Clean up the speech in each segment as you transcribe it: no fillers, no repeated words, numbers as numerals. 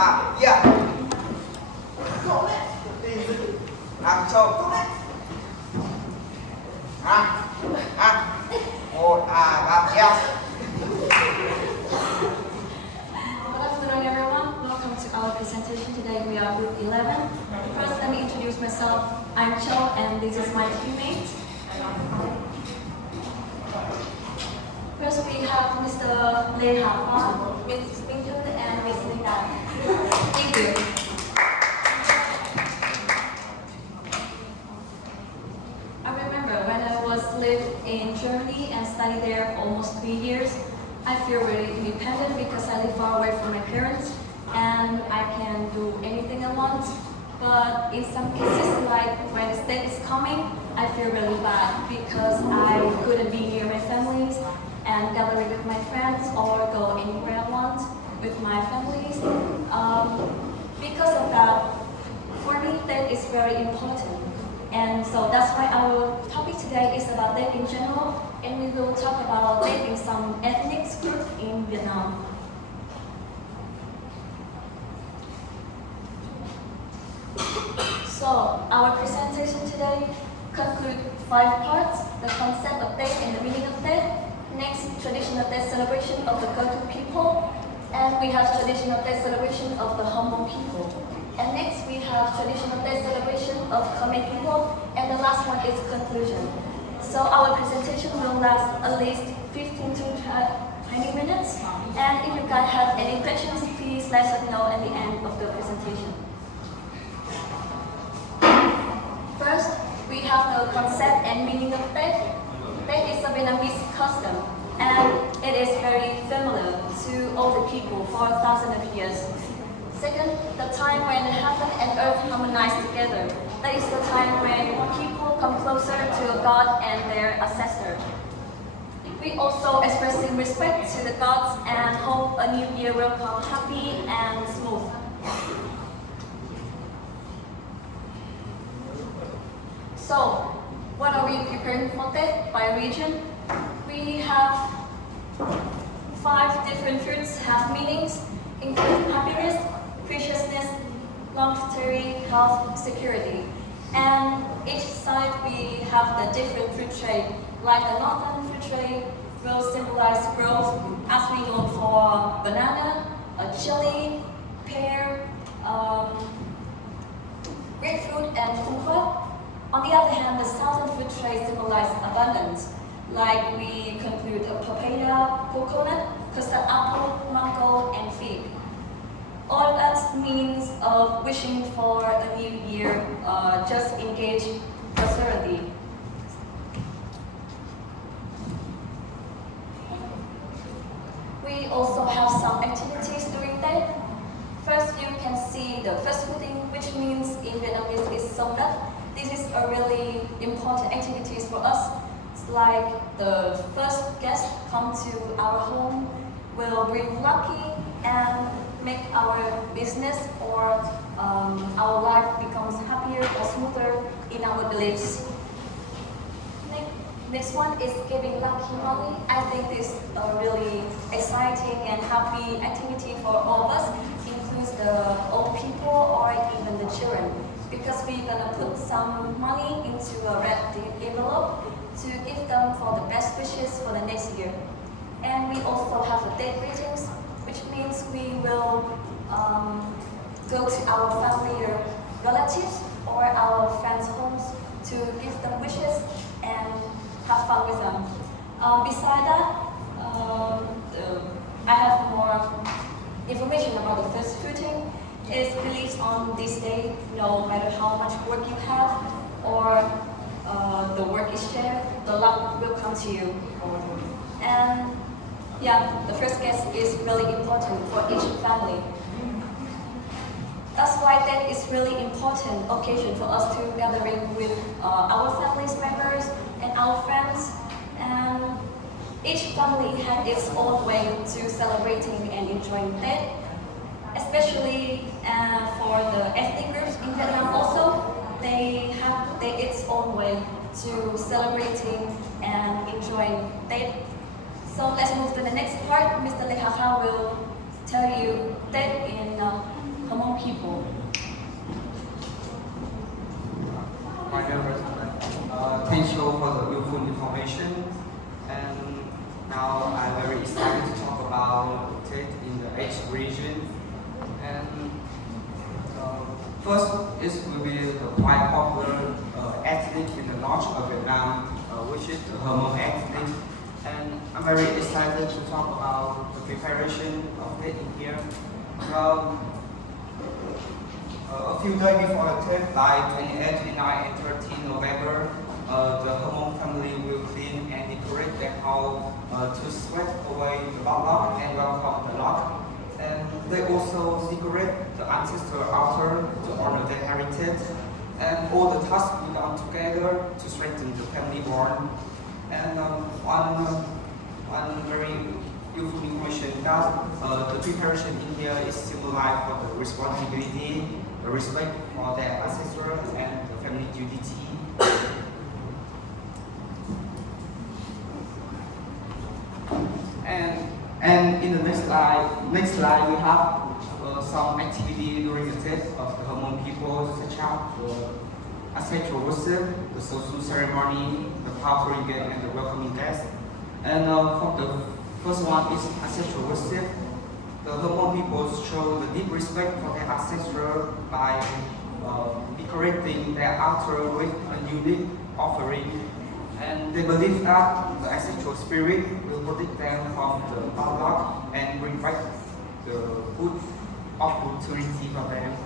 Yeah. Làm cho tốt đấy. Một, ba, eo. Good afternoon, everyone. Welcome to our presentation today. We are Group 11. First, let me introduce myself. I'm Cho, and this is my teammate. First, we have Mr. Lê Hà Hoa, Ms. Minh Thư, and Ms. Linda. Thank you. I remember when I was lived in Germany and studied there for almost 3 years. I feel really independent because I live far away from my parents and I can do anything I want. But in some cases, like when the state is coming, I feel really bad because I couldn't be near my families and gathering with my friends or go anywhere I want with my families. Because of that, for me, that is very important. And so that's why our topic today is about that in general, and we will talk about that in some ethnic group in Vietnam. So our presentation today concludes 5 parts: the concept of Tết and the meaning of Tết. Next, traditional Tết celebration of the Cơ-tu people, and we have traditional Tết celebration of the Hmong people. And next, we have traditional Tết celebration of Khmer people, and the last one is conclusion. So our presentation will last at least 15 to 20 minutes. And if you guys have any questions, please let us know at the end of the presentation. First, we have the concept and meaning of Tết. Tết is a Vietnamese custom, and it is very familiar to all the people for thousands of years. Second, the time when heaven and earth harmonize together. That is the time when people come closer to God and their ancestor. We also expressing respect to the gods and hope a new year will come happy and smooth. So, what are we preparing for Tết by region? We have 5 different fruits have meanings, including happiness, preciousness, longevity, health, security. And each side we have the different fruit trade. Like the northern fruit trade will symbolize growth as we look for banana, a chili, pear, grapefruit, and kumquat. On the other hand, the southern fruit trade symbolizes abundance. Like we conclude a papaya, coconut, custard apple, mango, and fig. All that means of wishing for a new year, just engage prosperity. We also have some activities during that. First, you can see the first footing, which means in Vietnamese is Sông Đất. This is a really important activity for us. It's like the first guest come to our home will bring lucky and make our business or our life becomes happier or smoother in our beliefs. Next one is giving lucky money. I think this is a really exciting and happy activity for all of us. It includes the old people or even the children, because we're gonna put some money into a red envelope to give them for the best wishes for the next year. And we also have the Tết greetings, which means we will go to our family or relatives or our friends' homes to give them wishes and have fun with them. Besides that, I have more information about the first footing. It's believed on this day, no matter how much work you have or the work is shared, the luck will come to you. And yeah, the first guest is really important for each family. That's why that is really important occasion for us to gathering with our family's members and our friends. And each family has its own way to celebrating and enjoying Tết, especially for the ethnic groups in Vietnam also. They have its own way to celebrating and enjoying Tết. So let's move to the next part. Mr. Lê Hà Hoa will tell you Tết in located in the H region. And first is will be the quite popular ethnic in the north of Vietnam, which is the Hmong ethnic. And I'm very excited to talk about the preparation of it in here. A few days before the trip, like 28, 29, and 13 November, the Hmong family will clean and decorate their house to sweep away the bad luck and welcome the luck. And they also decorate the ancestral altar to honor their heritage. And all the tasks will be done together to strengthen the family bond. And one very useful information that the preparation in here is symbolized for the responsibility, the respect for their ancestors, and the family duty. And in the next slide we have some activity during the trip of the Hmong people, such as the ancestral worship, the social ceremony, the powering gate, and the welcoming guests. And for the first one is ancestral worship. The Hmong people show the deep respect for their ancestors by decorating their altar with a unique offering. And they believe that the ancestral spirit will protect them from the bad luck and bring back the good opportunity for them.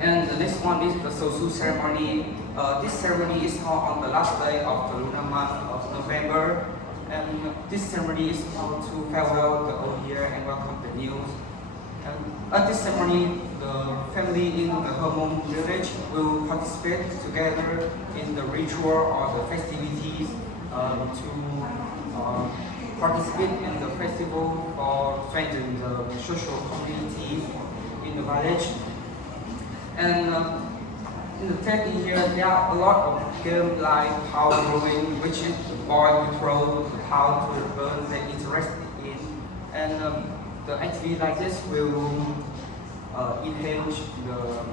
And the next one is the social ceremony. This ceremony is held on the last day of the lunar month of November. And this ceremony is held to farewell the old year and welcome the new. And at this ceremony, the family in the Hmong village will participate together in the ritual or the festivities to participate in the festival or strengthen the social community in the village. And in the tent in here, there are a lot of games like power throwing, which is the boy will throw the power to the bird they're interested in. And the activity like this will enhance the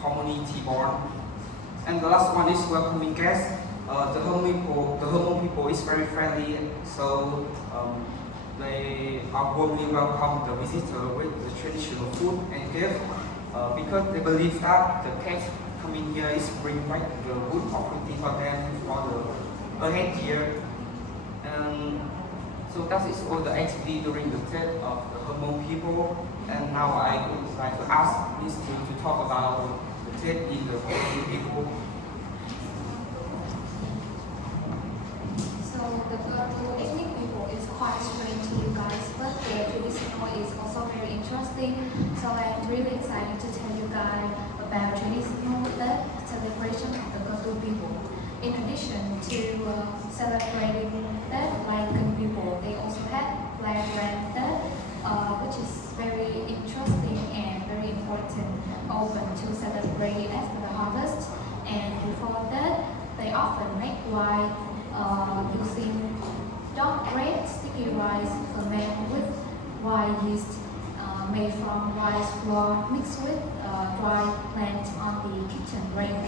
community bond. And the last one is welcoming guests. The Hmong people is very friendly, so they are warmly welcome the visitor with the traditional food and gift because they believe that the guests coming here is bring back the good opportunity for them for the ahead year. And so that is all the activity during the trip of the Hmong people. And now I would like to ask Ms. to talk about the trip in the Hmong people. So the ethnic people is quite strange to you guys, but their traditional is also very interesting. So I'm really excited to tell you guys about traditional celebration of the Cơ Tu people. In addition to celebrating that like Khmer people, they also have Black Grand Death, which is very interesting and very important, open to celebrate after the harvest. And before that, they often make wine using dark red sticky rice fermented with white yeast made from rice flour mixed with dry plant on the kitchen rank,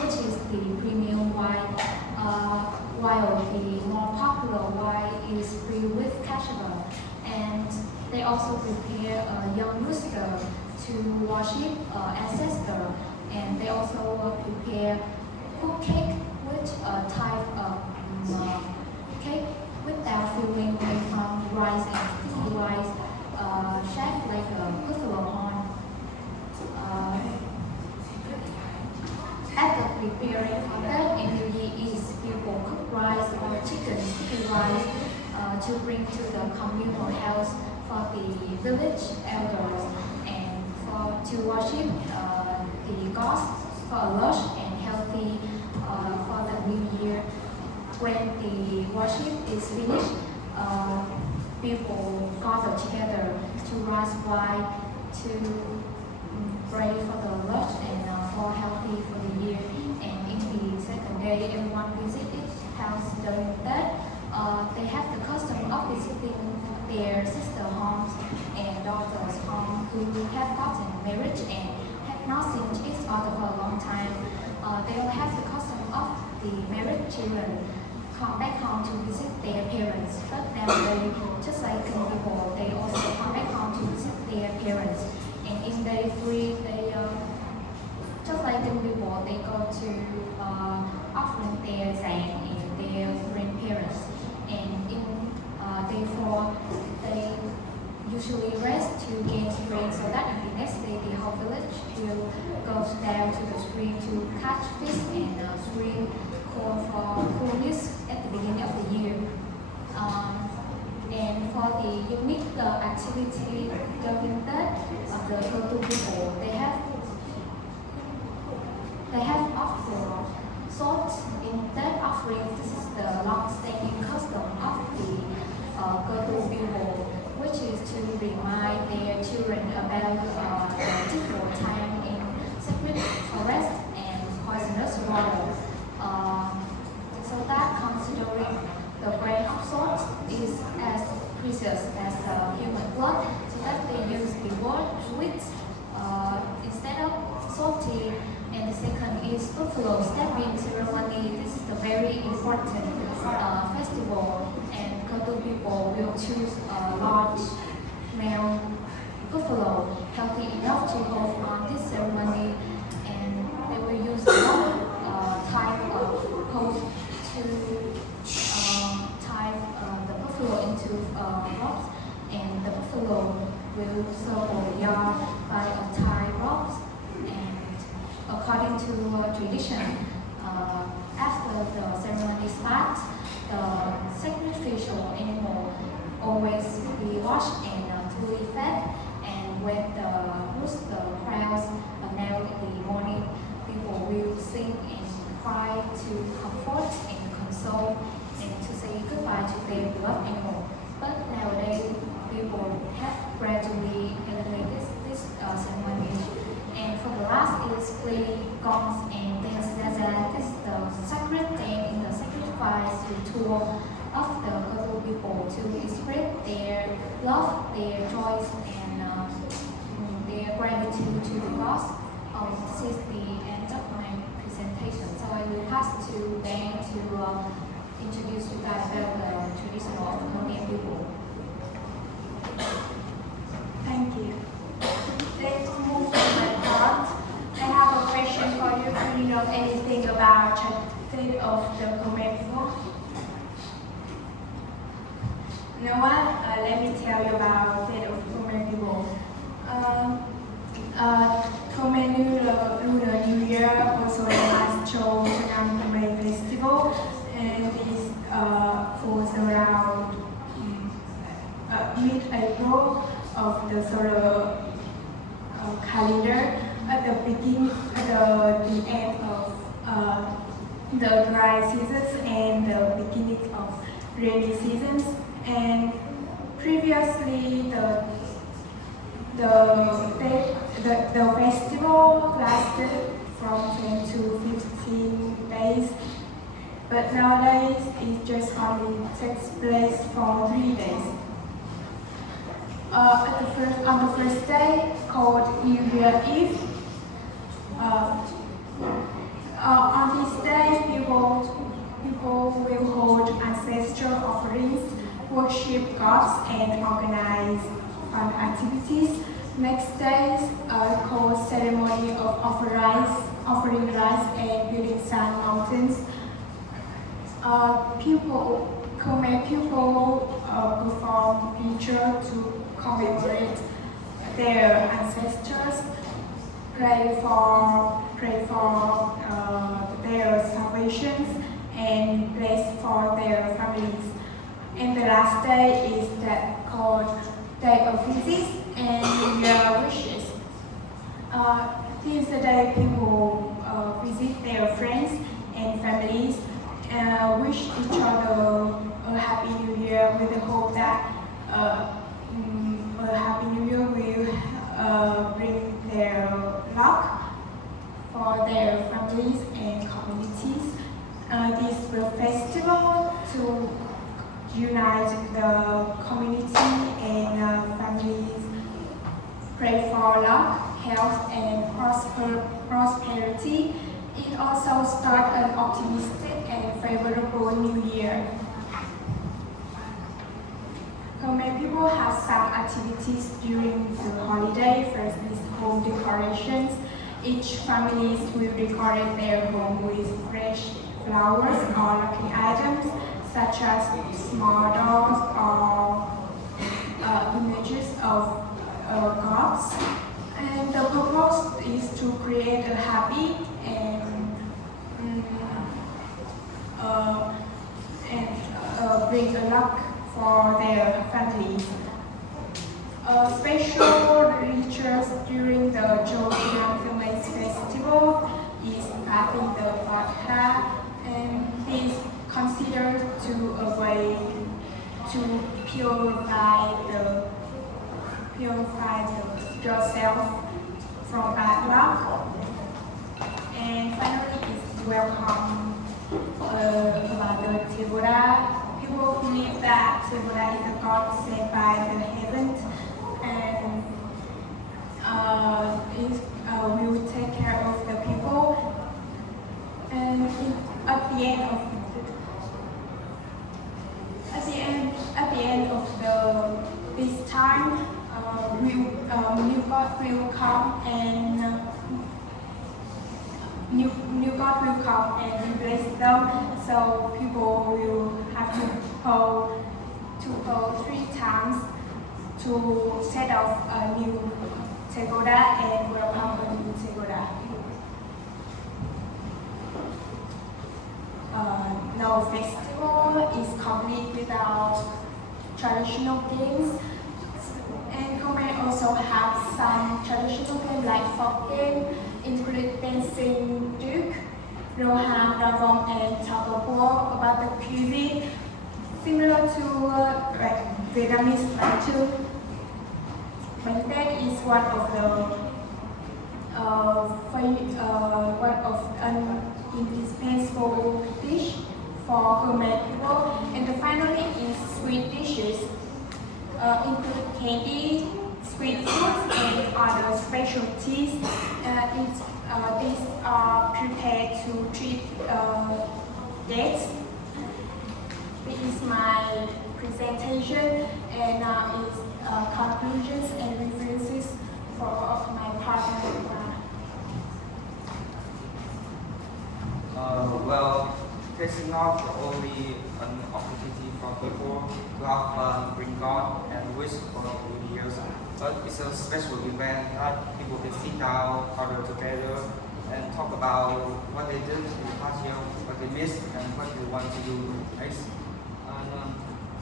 which is the premium wine, while the more popular wine is brewed with cashew. And they also prepare a young rooster to worship ancestor, and they also prepare cooked cake, which a type of cake without filling made from rice and sticky rice, shaped like a buffalo horn. After preparing for that, and New Year Eve, people cook rice or chicken sticky rice to bring to the communal house for the village elders and to worship the gods for a lush and healthy for the new year. When the worship is finished, people gather together to rise wine to pray for the lush and for healthy for the year. And in the second day, everyone visits each house during that. They have the custom of visiting their sister homes and daughters' homes who have gotten married and have not seen each other for a long time. They will have the custom of the married children come back home to visit their parents. But nowadays, just like before, they also come back home to visit their parents. And in day 3, they just like before, they go to offering their Zang and their grandparents. And in day 4, they usually rest to gain strength so that in the next day the whole village will go down to the stream to catch fish and swim corn for coolness at the beginning of the year. And for the unique activity during that of the Kotu people, they have offered salt in that offering. This is the long-standing custom of the Kotu people, which is to remind their children about the difficult time in sacred forest and poisonous water. So that considering the grain of salt is as precious as human blood, so that they use the word sweet instead of salty. And the second is buffalo stabbing ceremony. This is the very important festival, and Kotu people will choose a large male buffalo, healthy enough to hold on this ceremony, and they will use a type of post to tie the buffalo into ropes, and the buffalo will circle the yard by a tie ropes. And according to tradition, after the ceremony starts, the sacrificial animal always be washed and fully fed. And when the rooster crows now in the morning, people will sing and cry to comfort and console and to say goodbye to their beloved animal. But nowadays, people have gradually eliminated this ceremony. And for the last is play gongs and dance zaza. This is the sacred dance in the sacrifice ritual of the Kotu people to express their love, their joys, and their gratitude to the gods. This is the end of my presentation. So I will pass to Dan to introduce you guys about the traditional Khmer people. Thank you. Let's move to my part. I have a question for you. Do you know anything about the state of the Khmer people? No one? Let me tell you about the state of Khmer people. Khmer Lunar New Year, also known as Chol Chakam Khmer Festival, and this falls around mid-April of the solar calendar, at the beginning, at the end of the dry seasons and the beginning of rainy seasons. And previously, the festival lasted from 10 to 15 days, but nowadays it just only takes place for 3 days. On the first day, called New Year Eve, on this day, people will hold ancestral offerings, worship gods, and organize fun activities. Next day is called ceremony of offering rice and building sand mountains. Khmer people perform ritual to commemorate their ancestors, pray for their salvations, and bless for their families. And the last day is that called Day of Visits and New Year Wishes. This is the day people visit their friends and families, wish each other a happy new year with the hope that a happy new year will bring their luck for their families and communities. This is a festival to unite the community and families, pray for luck, health, and prosperity, It also starts an optimistic and favorable new year. Khmer people have some activities during the holiday. First is home decorations. Each family will decorate their home with fresh flowers or lucky items such as small dolls or images of gods. And the purpose is to create a happy and bring a luck for their families. Special rituals during the Joseon Filmmates Festival is having the vodka, and is considered to a way to purify yourself from bad luck. And finally is welcome about the Thevoda. People believe that Thevoda is a god sent by the heavens and will take care of the people. And at the end of this time, new God will come and new God will come and replace them. So people will have to hold 3 times to set off a new Thevoda and welcome a new Thevoda. No festival is complete without traditional games. And Khmer also have some traditional games like folk game, including dancing duke, roham, ravong, and tug of war. About the cuisine, similar to Vietnamese too. Bánh tét is one of an indispensable dish for Khmer people. And finally is sweet dishes, include candy, sweet foods, and other specialties. These are prepared to treat guests. This is my presentation, and now is conclusions and references of my partner. Well, this is not only an opportunity for people to have fun, bring God and wish for new years, but it's a special event that people can sit down, huddle together, and talk about what they did in the past year, what they missed, and what they want to do next. And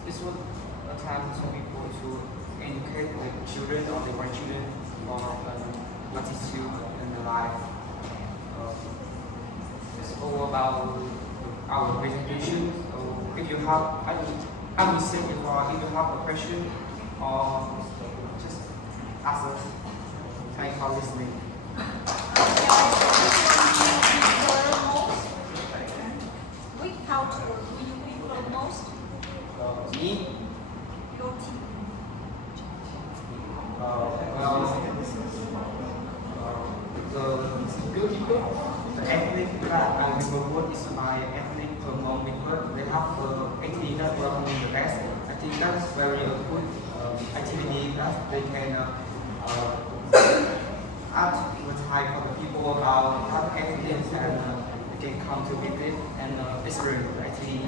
this was a time for people to educate the children or the grandchildren for what is you in their life. It's all about our presentation. So if you have, I will say if you have a question or just ask us. Thanks for listening. Which culture do you prefer most? Me? Your team. The ethnic that I remember is my ethnic Hmong because they have activity that were among the best. I think that's very good activity that they can advertise for the people about that activities and they can come to visit and experience the activity